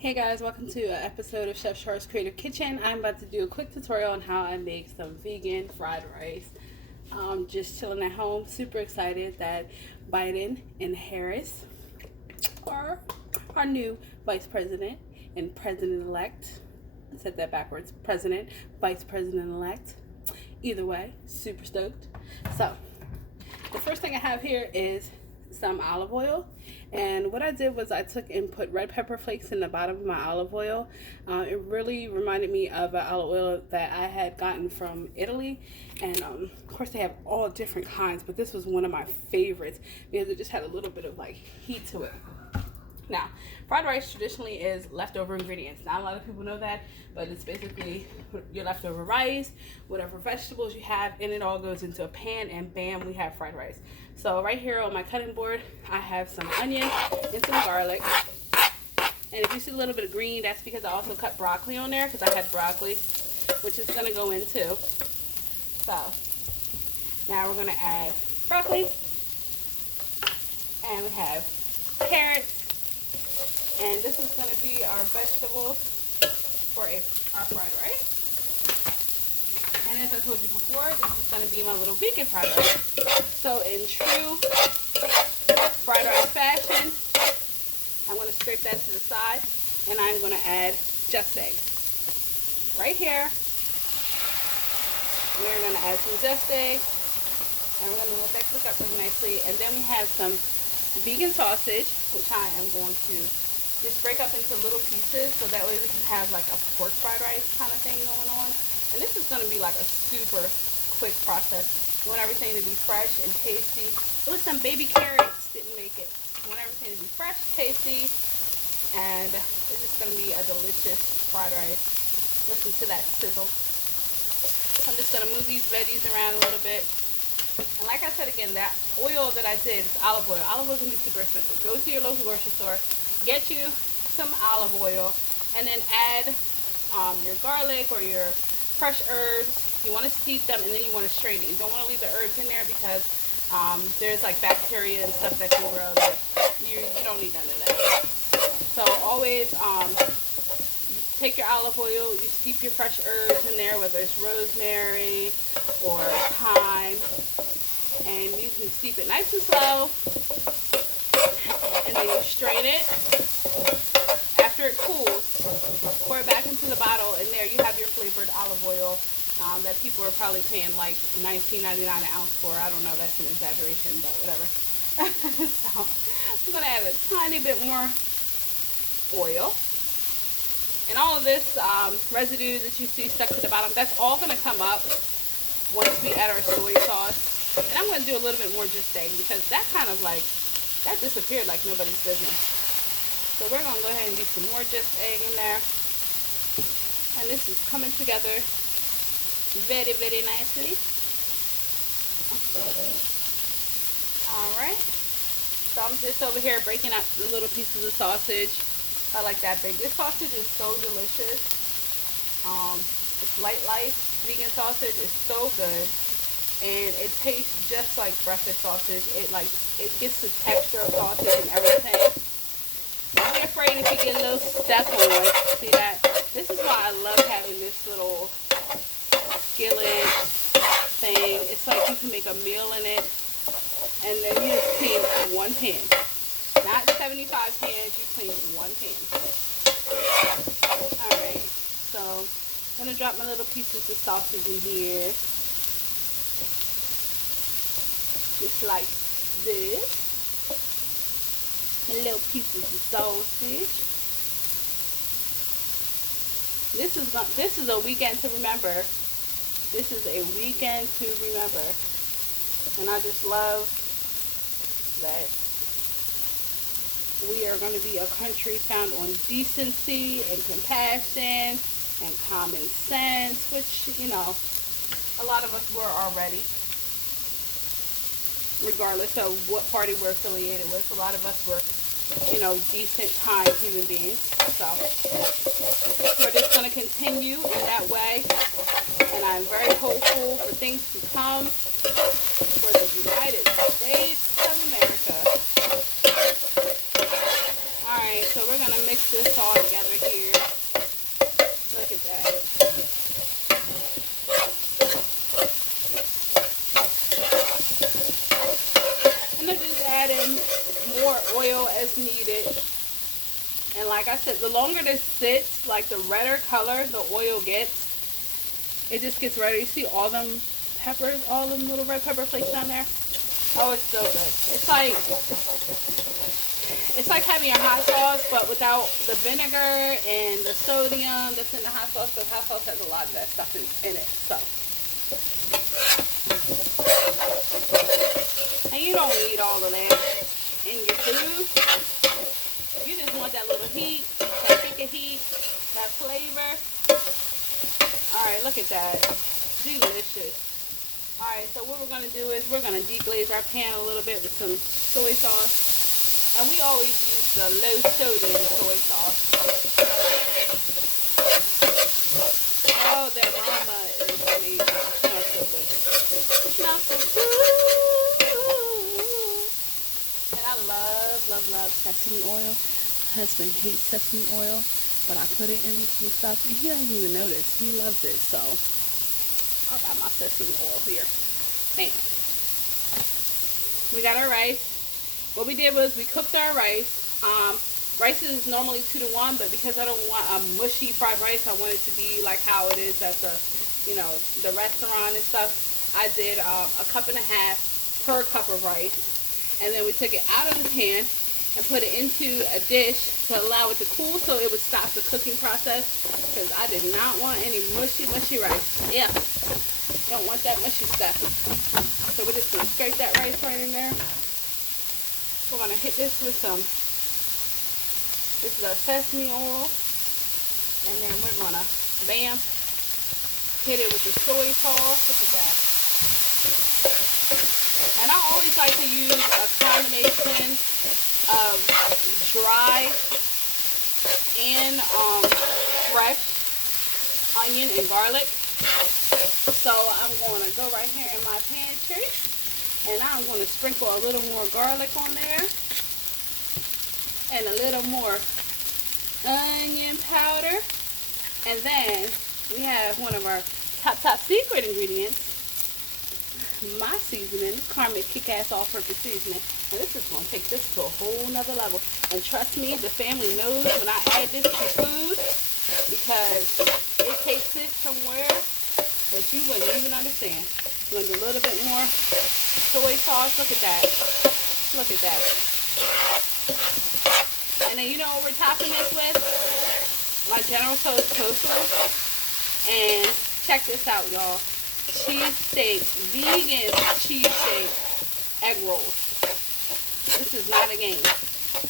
Hey guys, welcome to an episode of Chef Char's Creative Kitchen. I'm about to do a quick tutorial on how I make some vegan fried rice. Just chilling at home, super excited that Biden and Harris are our new vice president and president-elect. I said that backwards. President, vice president-elect. Either way, super stoked. So, the first thing I have here is some olive oil, and what I did was I took and put red pepper flakes in the bottom of my olive oil. It really reminded me of an olive oil that I had gotten from Italy, and of course they have all different kinds, but this was one of my favorites because it just had a little bit of like heat to it. Now, fried rice traditionally is leftover ingredients. Not a lot of people know that, but it's basically your leftover rice, whatever vegetables you have, and it all goes into a pan, and bam, we have fried rice. So right here on my cutting board, I have some onion and some garlic. And if you see a little bit of green, that's because I also cut broccoli on there, because I had broccoli, which is going to go in too. So, now we're going to add broccoli, and we have carrots. And this is going to be our vegetables for our fried rice. And as I told you before, this is going to be my little vegan fried rice. So in true fried rice fashion, I'm going to scrape that to the side, and I'm going to add just eggs. Right here, we're going to add some just eggs, and we're going to let that cook up really nicely. And then we have some vegan sausage, which I am going to just break up into little pieces, so that way we can have like a pork fried rice kind of thing going on. And this is going to be like a super quick process. You want everything to be fresh and tasty. Listen, baby carrots didn't make it. You want everything to be fresh, tasty, and it's just going to be a delicious fried rice. Listen to that sizzle. I'm just going to move these veggies around a little bit. And like I said again, that oil that I did is olive oil. Olive oil is going to be super expensive. Go to your local grocery store, get you some olive oil, and then add your garlic or your fresh herbs. You want to steep them, and then you want to strain it. You don't want to leave the herbs in there because there's like bacteria and stuff that can grow that you don't need none of that. So always take your olive oil, you steep your fresh herbs in there, whether it's rosemary or thyme, and you can steep it nice and slow, and then you strain it. After it cools, pour it back into the bottle, and there you have your flavored olive oil that people are probably paying like $19.99 an ounce for. I don't know, that's an exaggeration, but whatever. So I'm going to add a tiny bit more oil. And all of this residue that you see stuck to the bottom, that's all going to come up once we add our soy sauce. And I'm going to do a little bit more just egg, because that kind of like, that disappeared like nobody's business. So we're going to go ahead and do some more just egg in there. And this is coming together very, very nicely. Alright. So I'm just over here breaking up the little pieces of sausage. I like that big. This sausage is so delicious. It's light vegan sausage is so good. And it tastes just like breakfast sausage. It gets the texture of sausage and everything. Don't be afraid if you get a little stuck on it. See that? This is why I love having this little skillet thing. It's like you can make a meal in it, and then you just clean one pan. Not 75 pans, you clean one pan. Alright, so I'm going to drop my little pieces of sausage in here. Just like this. Little pieces of sausage. This is a weekend to remember. This is a weekend to remember. And I just love that we are going to be a country found on decency and compassion and common sense, which, you know, a lot of us were already. Regardless of what party we're affiliated with, a lot of us were, you know, decent, kind human beings. So we're just going to continue in that way, and I'm very hopeful for things to come for the United States of America. Alright, so we're going to mix mix this all together here. Look at that. And I'm just adding more oil as needed. And like I said, the longer this sits, like the redder color the oil gets, it just gets redder. You see all them peppers, all them little red pepper flakes down there? Oh, it's so good. It's like having a hot sauce, but without the vinegar and the sodium that's in the hot sauce, because hot sauce has a lot of that stuff in it. So, and you don't need all of that in your food. You just want that little heat, that kick of heat, that flavor. Alright, look at that. Delicious. Alright, so what we're going to do is we're going to deglaze our pan a little bit with some soy sauce. And we always use the low sodium soy sauce. Oh, that aroma is amazing. It smells so good. It smells so good. And I love sesame oil. My husband hates sesame oil, but I put it in some stuff, and he doesn't even notice. He loves it, so I got my sesame oil here. Now, we got our rice. What we did was we cooked our rice. Rice is normally 2 to 1, but because I don't want a mushy fried rice, I want it to be like how it is at the, the restaurant and stuff. I did 1.5 cups per cup of rice. And then we took it out of the pan and put it into a dish to allow it to cool so it would stop the cooking process, because I did not want any mushy rice. Yeah, don't want that mushy stuff. So we're just going to scrape that rice right in there. We're going to hit this with this is our sesame oil, and then we're going to, bam, hit it with the soy sauce. Look at that. And I always like to use a combination of dry and fresh onion and garlic. So I'm going to go right here in my pantry, and I'm going to sprinkle a little more garlic on there and a little more onion powder. And then we have one of our top secret ingredients, my seasoning, Carmen Kick-Ass All-Purpose Seasoning. And this is going to take this to a whole nother level. And trust me, the family knows when I add this to food, because it takes it somewhere that you wouldn't even understand. We're going to do a little bit more soy sauce. Look at that. Look at that. And then you know what we're topping this with? My General Tso's toasters. And check this out, y'all. Cheesesteak, vegan cheesesteak egg rolls. This is not a game.